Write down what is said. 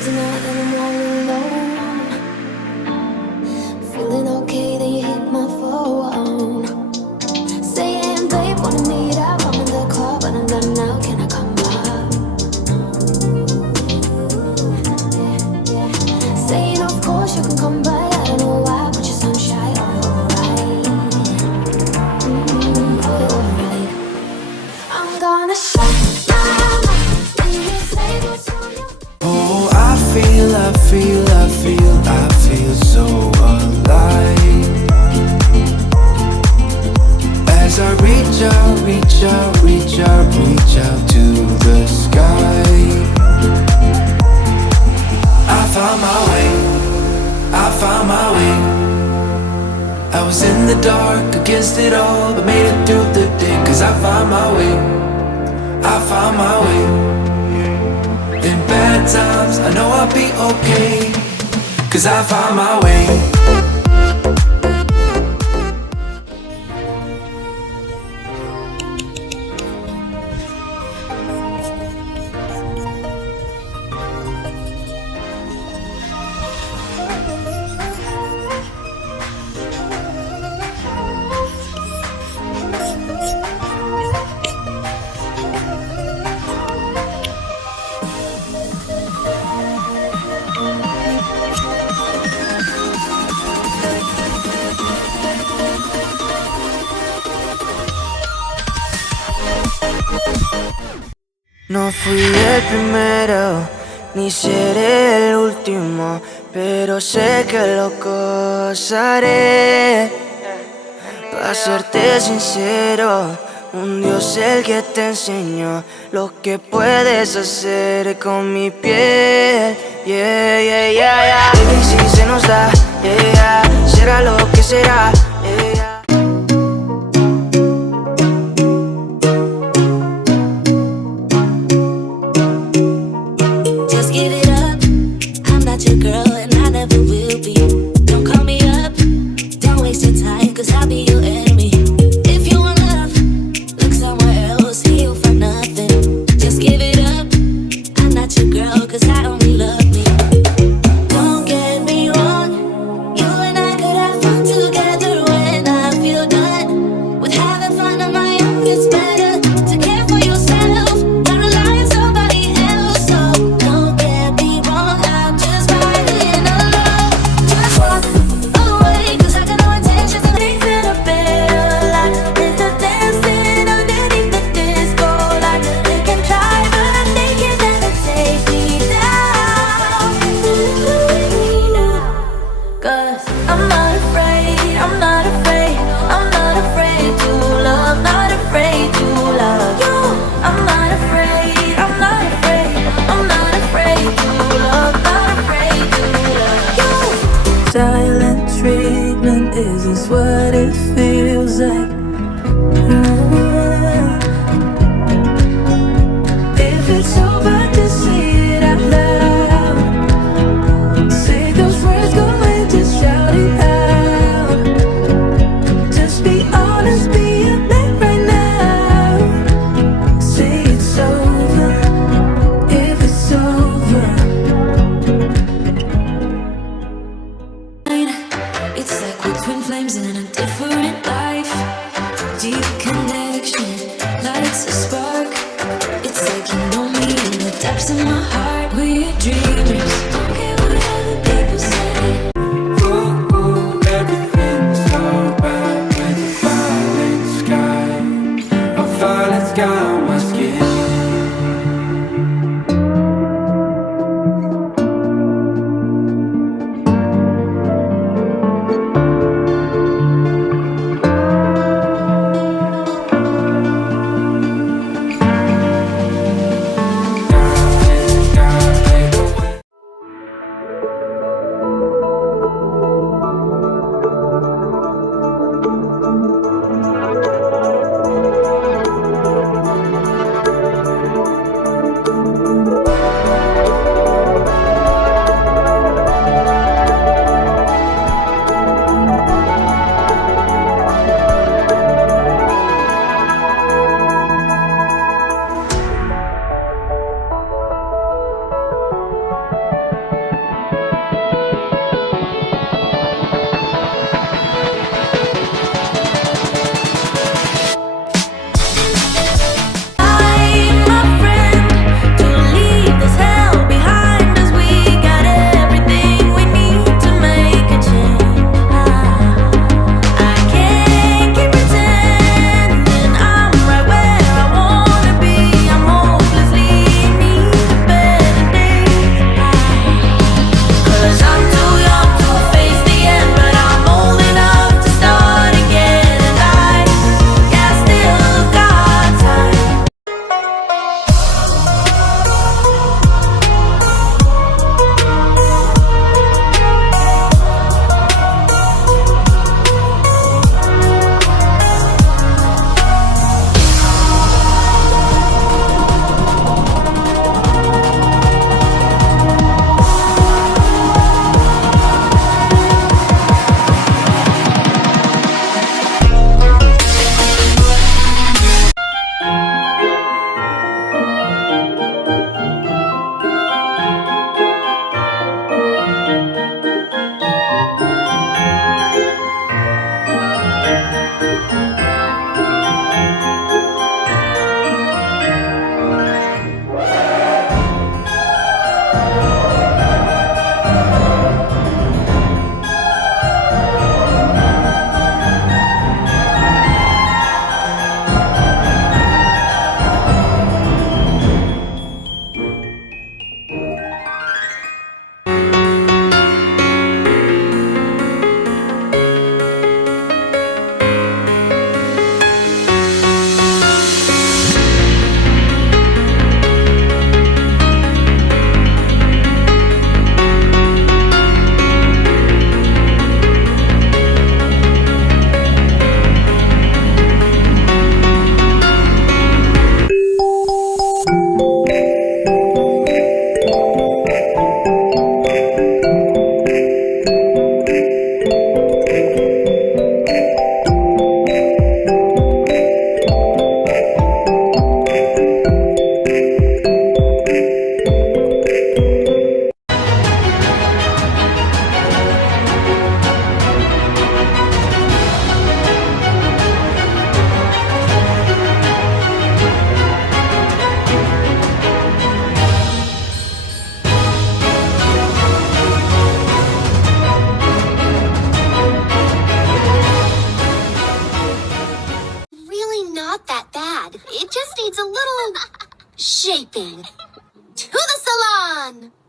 tonight and I'm all alone. Feeling okay, then you hit my phone. Saying, babe, wanna meet up. I'm in the club, but I'm done now. Can I come up? Saying, of course you can come by. I don't know why, but you sound shy. Alright, alright. I'm gonna shut my mouth when you say what's on your mind. Oh, I feel so alive as I reach out to the sky. I found my way. I was in the dark against it all, but made it through the day. 'Cause I found my way. In bad times, I know I'll be okay. 'Cause I found my way. No fui el primero, ni seré el último, pero sé que lo gozaré. Para serte sincero, un Dios el que te enseñó lo que puedes hacer con mi piel. Yeah, yeah, yeah, yeah. Baby, si se nos da, yeah, yeah, será lo que será, yeah, yeah. Just give it up. I'm not your girl and I never will be. Don't call me up. Don't waste your time, 'cause I'll be your enemy. If you want love, look somewhere else. Here you'll find nothing. Just give it up. I'm not your girl, 'cause I only love me. Don't get me wrong. You and I could have fun together when I feel done with having fun on my own. It's better to care for yourself than rely on somebody else. So don't get me wrong, I'm just riding alone. Just walk away, 'cause I got no intentions of living a better life. It's the dancing underneath the disco light. They can try, but they can never take me down. 'Cause I'm not afraid, I'm not afraid, I'm not afraid to love, not afraid to love you. I'm not afraid, I'm not afraid, I'm not afraid to love, not afraid to love you. Silent treatment isn't what it feels like. If it's over, just say it out loud. Say those words, go and just shout it out. Just be honest, be a man right now. Say it's over, if it's over. It's like we're twin flames in a different life. Deep connection lights a spark. It's like you know me in the depths of my heart. We're dreamers, don't care what other people say. Ooh, everything's alright when the violet sky, a violet sky on my skin. fun.